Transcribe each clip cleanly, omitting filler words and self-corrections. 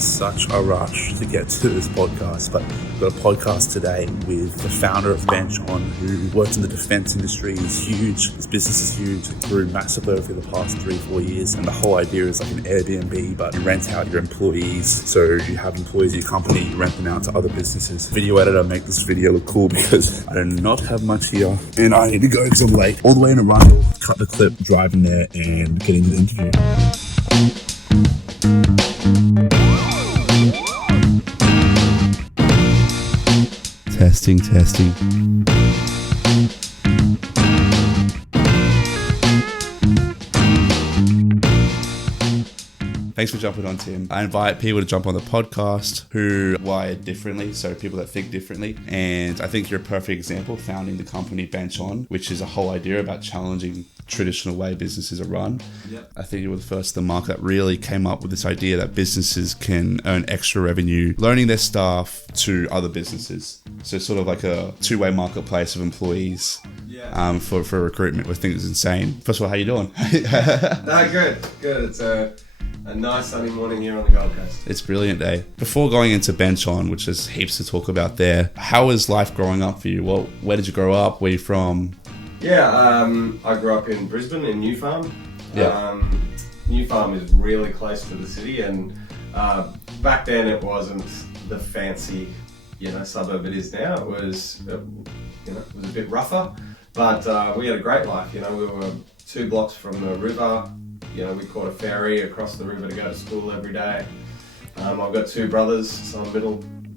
in such a rush to get to this podcast, but we've got a podcast today with the founder of Benchon, who works in the defense industry. He's huge. His business is huge. It grew massively over the past 3-4 years. And the whole idea is like an Airbnb, but you rent out your employees. So you have employees at your company, you rent them out to other businesses. Video editor, make this video look cool because I do not have much here. And I need to go because I'm late. All the way in Arundel, cut the clip, driving there and getting to the interview. Testing. Thanks for jumping on, Tim. I invite people to jump on the podcast who are wired differently, so people that think differently. And I think you're a perfect example, founding the company Benchon, which is a whole idea about challenging traditional way businesses are run. Yep. I think you were the first in the market that really came up with this idea that businesses can earn extra revenue, loaning their staff to other businesses. So sort of like a two-way marketplace of employees. Yeah. For recruitment, which I think is insane. First of all, how you doing? No, good. It's a nice sunny morning here on the Gold Coast. It's a brilliant day. Before going into Benchon, which is heaps to talk about there, how was life growing up for you? Well, where did you grow up? Where are you from? Yeah, I grew up in Brisbane, in New Farm. Yeah. New Farm is really close to the city, and back then it wasn't the fancy, suburb it is now. It was, it was a bit rougher, but we had a great life. We were 2 blocks from the river. We caught a ferry across the river to go to school every day. I've got 2 brothers, so I'm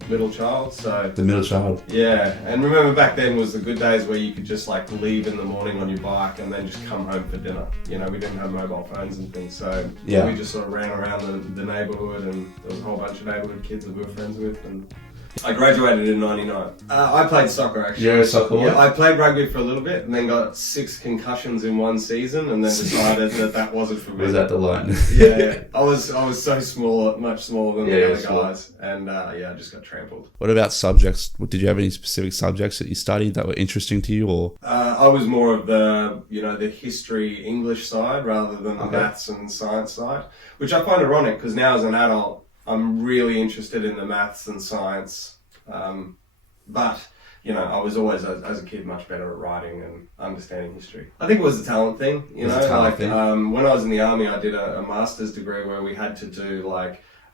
middle child. So the middle child. Yeah, and remember back then was the good days where you could just leave in the morning on your bike and then just come home for dinner. We didn't have mobile phones and things, so we just sort of ran around the neighbourhood, and there was a whole bunch of neighbourhood kids that we were friends with. And I graduated in '99. I played soccer actually. You're a soccer boy? Yeah, I played rugby for a little bit and then got 6 concussions in one season, and then decided that wasn't for me. Was that the line? Yeah. I was so small, much smaller than the other guys, and I just got trampled. What about subjects? Did you have any specific subjects that you studied that were interesting to you, or? I was more of the history English side rather than the maths and science side, which I find ironic because now as an adult, I'm really interested in the maths and science, but I was always, as a kid, much better at writing and understanding history. I think it was a talent thing, when I was in the army, I did a master's degree where we had to do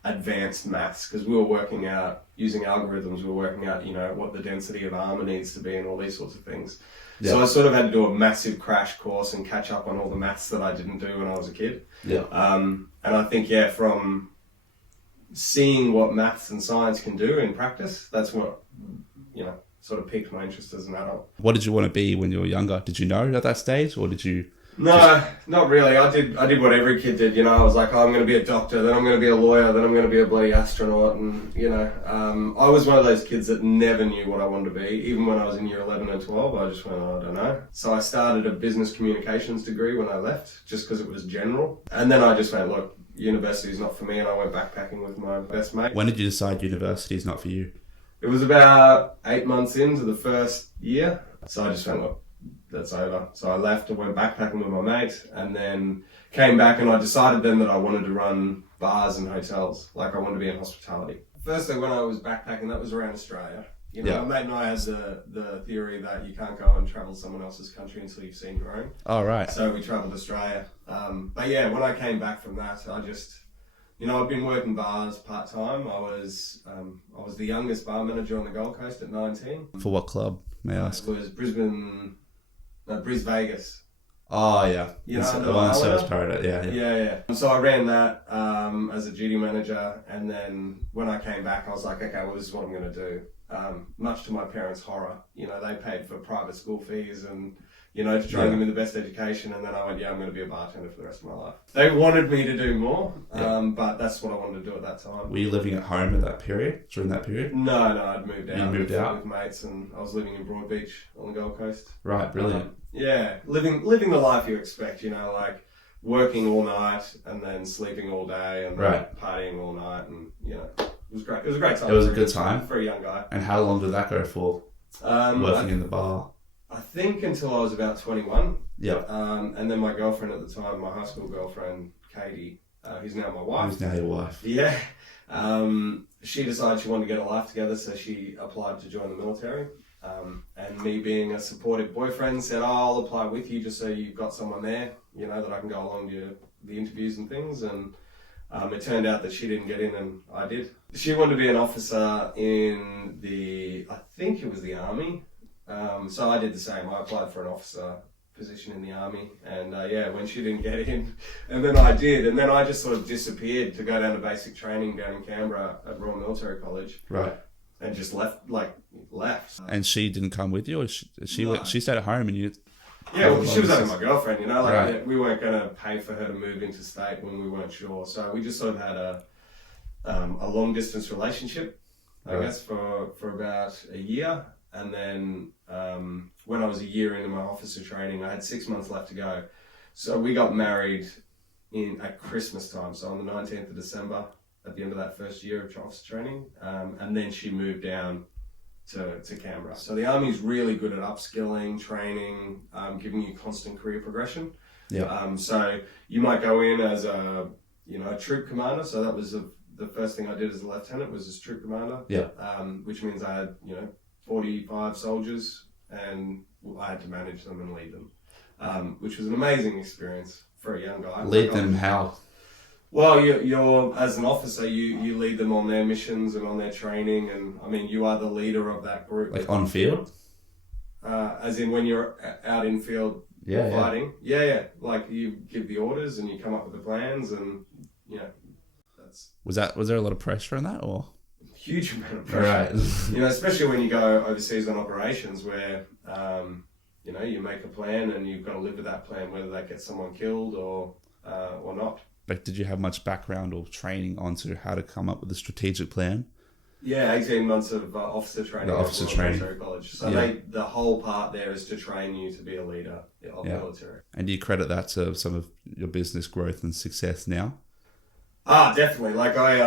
advanced maths because we were working out, using algorithms, we were working out, what the density of armor needs to be and all these sorts of things. Yeah. So I sort of had to do a massive crash course and catch up on all the maths that I didn't do when I was a kid. Yeah. And I think, from seeing what maths and science can do in practice, that's what, sort of piqued my interest as an adult. What did you want to be when you were younger? Did you know at that stage, or did you? No, not really. I did what every kid did, I was like, I'm going to be a doctor, then I'm going to be a lawyer, then I'm going to be a bloody astronaut, and, I was one of those kids that never knew what I wanted to be. Even when I was in year 11 and 12, I just went, I don't know. So I started a business communications degree when I left, just because it was general. And then I just went, look, university is not for me, and I went backpacking with my best mate. When did you decide university is not for you? It was about 8 months into the first year, so I just went, look, that's over. So I left and went backpacking with my mate, and then came back, and I decided then that I wanted to run bars and hotels, I wanted to be in hospitality. Firstly, when I was backpacking, that was around Australia. My mate and I had the theory that you can't go and travel someone else's country until you've seen your own. Oh, right. So we travelled Australia. But when I came back from that, I just, I'd been working bars part-time. I was the youngest bar manager on the Gold Coast at 19. For what club, may I ask? It was Bris Vegas. Oh, yeah. The one Service Paradise, yeah. And so I ran that as a duty manager, and then when I came back, I was like, okay, well, this is what I'm going to do. Much to my parents' horror, they paid for private school fees and, to try and give me the best education. And then I went, I'm going to be a bartender for the rest of my life. They wanted me to do more, but that's what I wanted to do at that time. Were you living at home at that period, during that period? No, I'd moved out. You moved out? With mates, and I was living in Broadbeach on the Gold Coast. Right, brilliant. Living the life you expect, working all night and then sleeping all day and then partying all night, and, it was great. It was a great time. It was a good time? For a young guy. And how long did that go for, working in the bar? I think until I was about 21. Yeah. And then my girlfriend at the time, my high school girlfriend, Katie, who's now my wife. Who's now your wife? Yeah. She decided she wanted to get a life together, so she applied to join the military. And me being a supportive boyfriend said, I'll apply with you just so you've got someone there, that I can go along to the interviews and things. And it turned out that she didn't get in and I did. She wanted to be an officer in I think it was the Army. So I did the same. I applied for an officer position in the Army. And when she didn't get in, and then I did. And then I just sort of disappeared to go down to basic training down in Canberra at Royal Military College. Right. And just left. And she didn't come with you, or she No. she stayed at home and you? Yeah, well, she was only my girlfriend, Right. we weren't going to pay for her to move interstate when we weren't sure. So we just sort of had a long distance relationship, I Right. guess, for about a year. And then when I was a year into my officer training, I had 6 months left to go. So we got married at Christmas time, so on the 19th of December, at the end of that first year of officer training. And then she moved down to Canberra. So the Army's really good at upskilling, training, giving you constant career progression. Yeah. So you might go in as a troop commander. So that was the first thing I did as a lieutenant was as troop commander. Yeah. Which means I had 45 soldiers and I had to manage them and lead them, which was an amazing experience for a young guy. Lead them how? Well, you're as an officer, you lead them on their missions and on their training, and I mean, you are the leader of that group. Like on field? As in when you're out in field fighting. Yeah. Like you give the orders and you come up with the plans, and that's Was there a lot of pressure on that, or? huge amount of pressure. Right. Especially when you go overseas on operations where you make a plan and you've got to live with that plan, whether that gets someone killed or not. Like, did you have much background or training onto how to come up with a strategic plan? Yeah, 18 months of officer training. The officer at Royal training. Military College. So Yeah. the whole part there is to train you to be a leader of military. And do you credit that to some of your business growth and success now? Definitely. Like I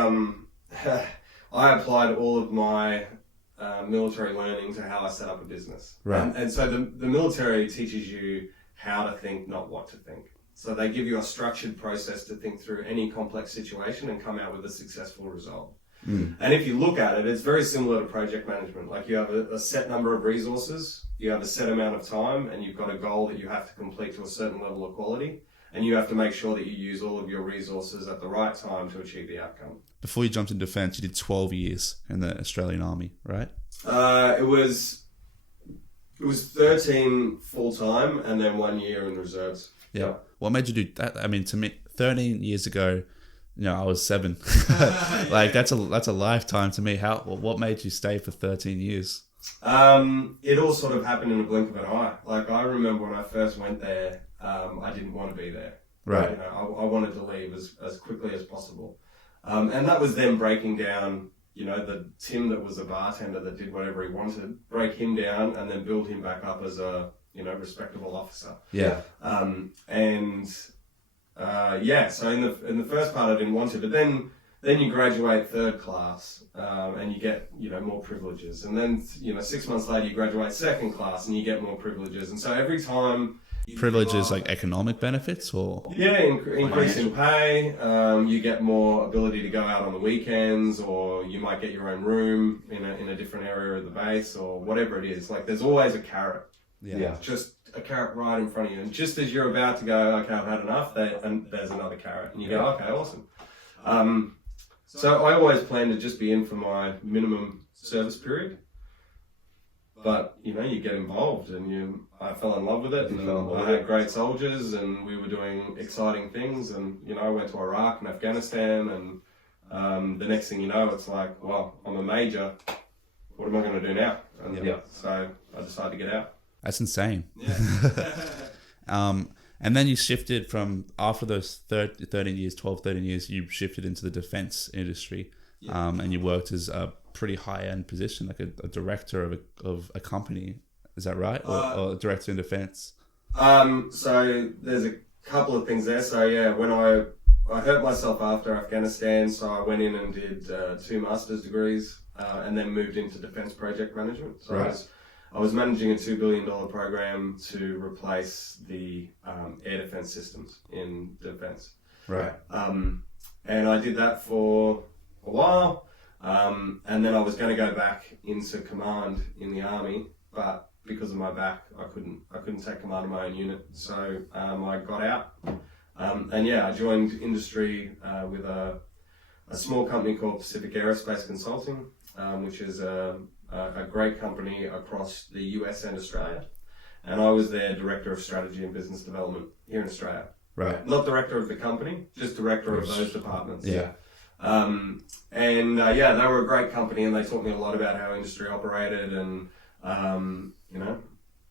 applied all of my military learning to how I set up a business. Right. And so the military teaches you how to think, not what to think. So they give you a structured process to think through any complex situation and come out with a successful result. Mm. And if you look at it, it's very similar to project management. Like you have a set number of resources, you have a set amount of time, and you've got a goal that you have to complete to a certain level of quality. And you have to make sure that you use all of your resources at the right time to achieve the outcome. Before you jumped into defence, you did 12 years in the Australian Army, right? It was 13 full-time and then 1 year in reserves. Yeah. What made you do that? I mean, to me, 13 years ago, I was 7. Like that's a lifetime to me. What made you stay for 13 years? It all sort of happened in a blink of an eye. Like I remember when I first went there, I didn't want to be there. Right. I wanted to leave as quickly as possible. And that was then breaking down, the Tim that was a bartender that did whatever he wanted, break him down and then build him back up as a, respectable officer. Yeah. So in the first part I didn't want to, but then you graduate third class, and you get, more privileges. And then, 6 months later you graduate second class and you get more privileges. And so every time... Privileges like economic benefits or? Yeah, increase in pay, you get more ability to go out on the weekends, or you might get your own room in a different area of the base, or whatever it is. Like there's always a carrot. Yeah. Just a carrot right in front of you. And just as you're about to go, okay, I've had enough, and there's another carrot. And you go, okay, awesome. So I always planned to just be in for my minimum service period. But, you get involved and I fell in love with it, and I had great soldiers and we were doing exciting things, and, I went to Iraq and Afghanistan, and the next thing you know, it's like, well, I'm a major. What am I going to do now? And so I decided to get out. That's insane. Yeah. And then you shifted from, after those 13 years, you shifted into the defense industry. Yeah. And you worked as a pretty high-end position, like a director of a company. Is that right? Or a director in defense? So there's a couple of things there. So yeah, when I hurt myself after Afghanistan, so I went in and did 2 master's degrees, and then moved into defense project management. So Right. I was managing a $2 billion program to replace the air defense systems in defense. Right. And I did that for a while. And then I was going to go back into command in the army, but because of my back, I couldn't take command of my own unit. So I got out. I joined industry with a small company called Pacific Aerospace Consulting, which is a great company across the US and Australia. And I was their director of strategy and business development here in Australia. Right. Not director of the company, just director of those departments. Yeah. They were a great company, and they taught me a lot about how industry operated and,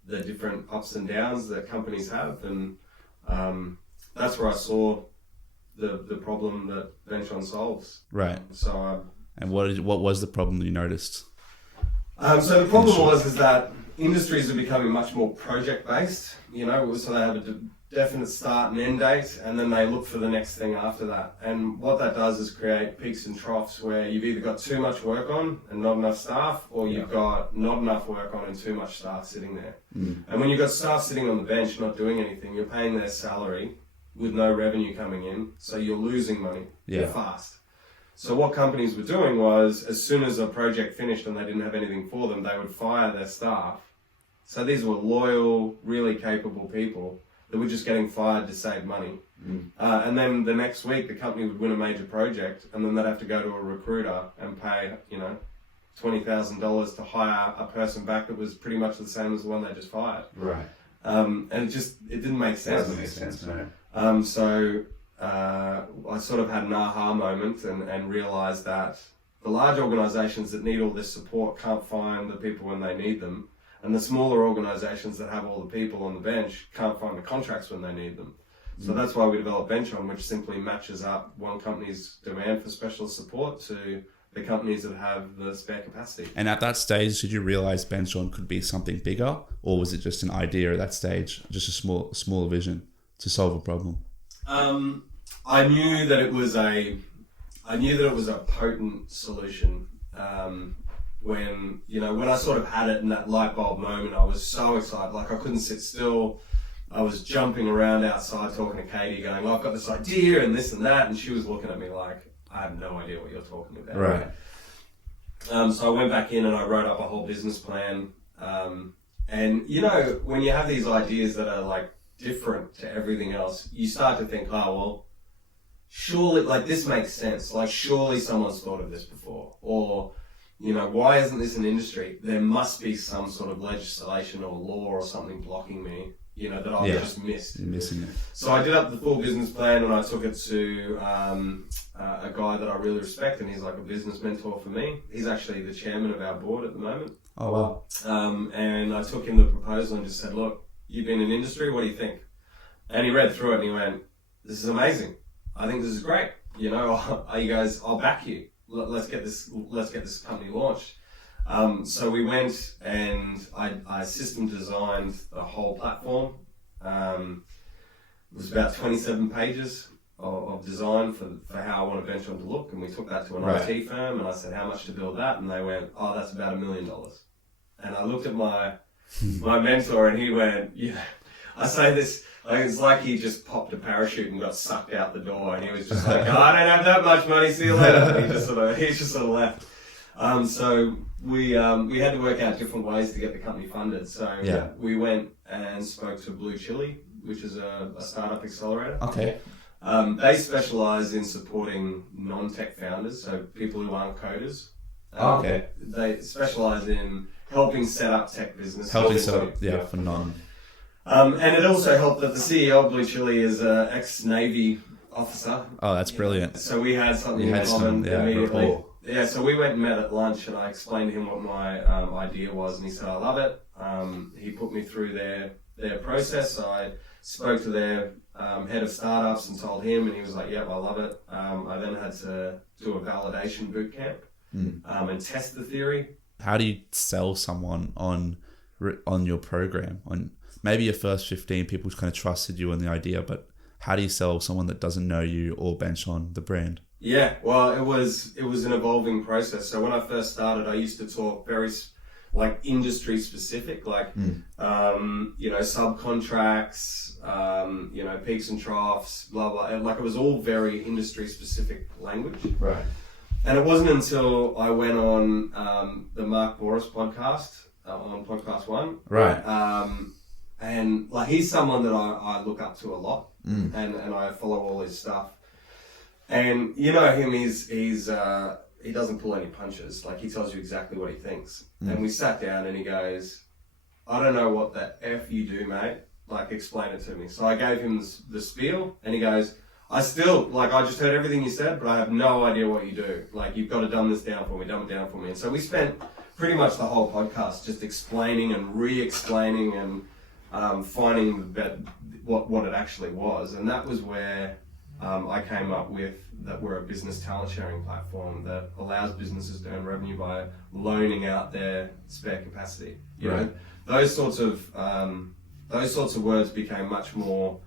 the different ups and downs that companies have. And that's where I saw the problem that Benchon solves. Right. So, and what was the problem that you noticed? So the problem is that industries are becoming much more project-based, so they have a definite start and end date, and then they look for the next thing after that. And what that does is create peaks and troughs where you've either got too much work on and not enough staff, or you've got not enough work on and too much staff sitting there. And when you've got staff sitting on the bench not doing anything, you're paying their salary with no revenue coming in, so you're losing money fast. So what companies were doing was, as soon as a project finished and they didn't have anything for them, they would fire their staff. So these were loyal, really capable people that were just getting fired to save money. And then the next week, the company would win a major project, and then they'd have to go to a recruiter and pay, $20,000 to hire a person back that was pretty much the same as the one they just fired. Right. And it didn't make sense. Doesn't make sense, no. So I sort of had an aha moment and realized that the large organizations that need all this support can't find the people when they need them. And the smaller organizations that have all the people on the bench can't find the contracts when they need them. So that's why we developed Benchon, which simply matches up one company's demand for specialist support to the companies that have the spare capacity. And at that stage, did you realize Benchon could be something bigger, or was it just an idea at that stage, just a smaller vision to solve a problem? I knew that it was a potent solution. When I sort of had it in that light bulb moment, I was so excited. Like, I couldn't sit still. I was jumping around outside talking to Katie, going, I've got this idea and this and that. And she was looking at me like, I have no idea what you're talking about. Right. So I went back in and I wrote up a whole business plan. And when you have these ideas that are like different to everything else, you start to think, oh, well, surely, like, this makes sense. Like, surely someone's thought of this before. Or, why isn't this an industry? There must be some sort of legislation or law or something blocking me, that I've just missed. You're missing it. So I did up the full business plan and I took it to a guy that I really respect, and he's like a business mentor for me. He's actually the chairman of our board at the moment. Oh, wow. And I took him the proposal and just said, look, you've been in industry, what do you think? And he read through it and he went, this is amazing. I think this is great. I'll back you. Let's get this company launched. So we went and I system designed the whole platform. It was about 27 pages of design for how I want Benchon to look, and we took that to an IT firm, and I said, how much to build that? And they went, oh, that's about $1 million. And I looked at my mentor and he went, I say this, it's like he just popped a parachute and got sucked out the door, and he was just like, I don't have that much money, see you later. And he just sort of left. So we had to work out different ways to get the company funded. So we went and spoke to Blue Chili, which is a startup accelerator. Okay. They specialize in supporting non-tech founders, so people who aren't coders. Okay. They specialize in helping set up tech businesses. For non. And it also helped that the CEO of Blue Chili is an ex-Navy officer. Oh, that's brilliant. So we had something in common immediately. Rapport. Yeah, so we went and met at lunch, and I explained to him what my idea was, and he said, I love it. He put me through their process. I spoke to their head of startups and told him, and he was like, yep, I love it. I then had to do a validation boot camp and test the theory. How do you sell someone on your program? On maybe your first 15 people kind of trusted you on the idea, but how do you sell someone that doesn't know you or Benchon, the brand? Yeah, well, it was an evolving process. So when I first started, I used to talk very industry specific, subcontracts, peaks and troughs, blah, blah. And like it was all very industry specific language. Right. And it wasn't until I went on the Mark Boris podcast, on Podcast One. Right. And like he's someone that I look up to a lot, and I follow all his stuff. And you know him, he doesn't pull any punches. Like he tells you exactly what he thinks. And we sat down and he goes, I don't know what the F you do, mate. Like explain it to me. So I gave him the spiel and he goes, I just heard everything you said, but I have no idea what you do. Like you've got to dumb this down for me, dumb it down for me. And so we spent pretty much the whole podcast just explaining and re-explaining and finding what it actually was. And that was where I came up with that we're a business talent sharing platform that allows businesses to earn revenue by loaning out their spare capacity. You know, those sorts of words became much more,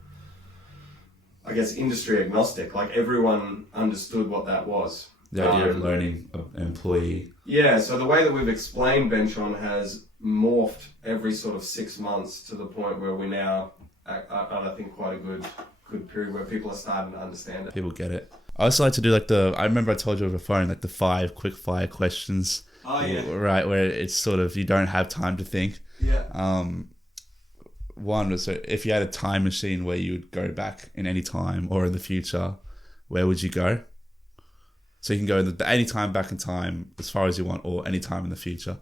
I guess, industry agnostic. Like everyone understood what that was. The idea of loaning an employee. Yeah, so the way that we've explained Benchon has morphed every sort of 6 months to the point where we now are, I think, quite a good period where people are starting to understand it. People get it. I also like to do I remember I told you over the phone, like the 5 quick fire questions. Oh, yeah. Right, where it's sort of, you don't have time to think. Yeah. One was, so if you had a time machine where you would go back in any time or in the future, where would you go? So you can go any time back in time as far as you want, or any time in the future.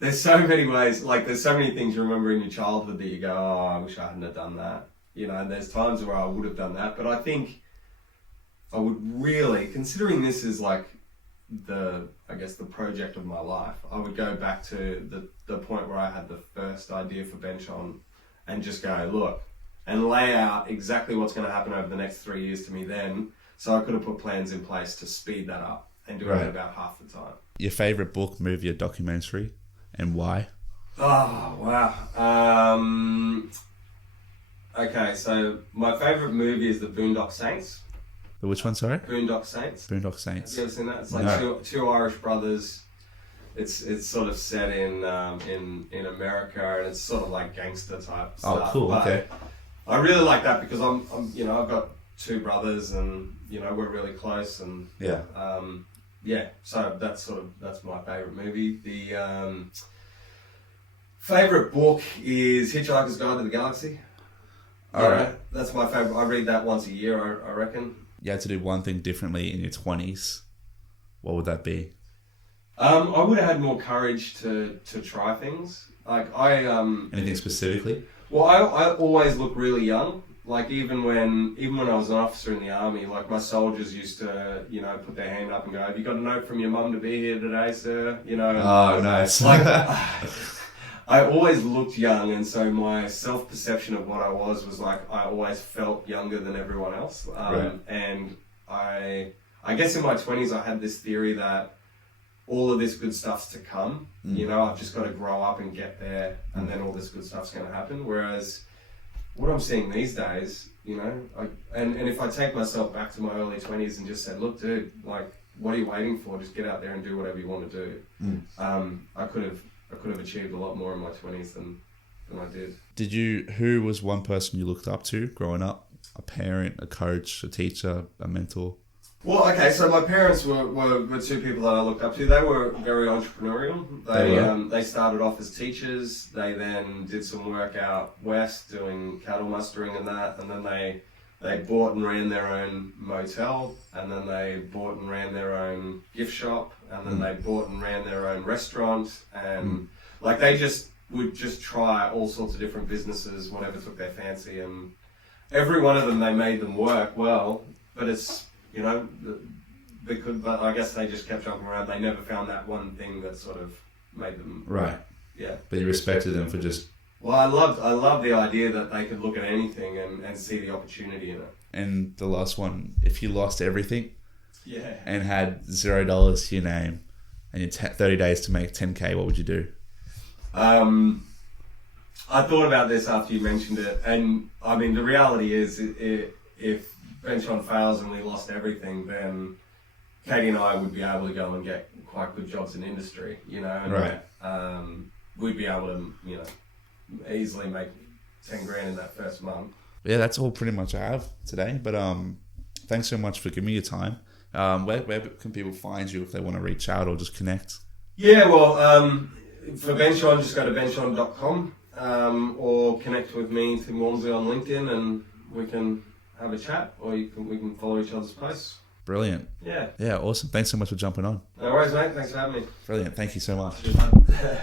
There's so many ways, like there's so many things you remember in your childhood that you go, oh, I wish I hadn't have done that. You know, and there's times where I would have done that, but I think I would really, considering this is like the project of my life, I would go back to the point where I had the first idea for Benchon and just go, look, and lay out exactly what's going to happen over the next 3 years to me then, so I could have put plans in place to speed that up and do it in about half the time. Your favourite book, movie, or documentary, and why? Oh, wow. Okay, so my favourite movie is The Boondock Saints. The which one, sorry? Boondock Saints. Boondock Saints. Have you ever seen that? It's like two Irish brothers. It's sort of set in America, and it's sort of like gangster type stuff. Oh, cool. But okay. I really like that because I'm I've got 2 brothers, and we're really close, and so that's my favourite movie. The favourite book is Hitchhiker's Guide to the Galaxy. All right, that's my favourite. I read that once a year, I reckon. You had to do one thing differently in your 20s. What would that be? I would have had more courage to try things. Like anything specifically? Well, I always look really young. Like even when I was an officer in the army, like my soldiers used to, put their hand up and go, "Have you got a note from your mum to be here today, sir?" Oh, nice. Like I always looked young, and so my self-perception of what I was like I always felt younger than everyone else. And I guess in my 20s I had this theory that all of this good stuff's to come. I've just got to grow up and get there, and then all this good stuff's going to happen. Whereas what I'm seeing these days, and if I take myself back to my early 20s and just said, look, dude, like, what are you waiting for? Just get out there and do whatever you want to do. I could have achieved a lot more in my 20s than I did. Who was one person you looked up to growing up? A parent, a coach, a teacher, a mentor? Well, okay, so my parents were 2 people that I looked up to. They were very entrepreneurial. They started off as teachers. They then did some work out west doing cattle mustering and that. And then they bought and ran their own motel. And then they bought and ran their own gift shop. And then they bought and ran their own restaurant. And like they would just try all sorts of different businesses, whatever took their fancy. And every one of them, they made them work well. But it's... but I guess they just kept jumping around. They never found that one thing that sort of made them... Right. Yeah. But you respected them for just... Well, I love the idea that they could look at anything and see the opportunity in it. And the last one, if you lost everything and had $0 to your name and you had 30 days to make 10K, what would you do? I thought about this after you mentioned it. And, I mean, the reality is if Benchon fails and we lost everything, then Katie and I would be able to go and get quite good jobs in industry, and we'd be able to, easily make 10 grand in that first month. Yeah, that's all pretty much I have today. But thanks so much for giving me your time. Where can people find you if they want to reach out or just connect? Yeah, well, for Benchon, just go to benchon.com or connect with me, Tim Walmsley, on LinkedIn, and we can have a chat, or we can follow each other's posts. Brilliant. Yeah. Yeah, awesome. Thanks so much for jumping on. No worries, mate. Thanks for having me. Brilliant. Thank you so much. Cheers, mate.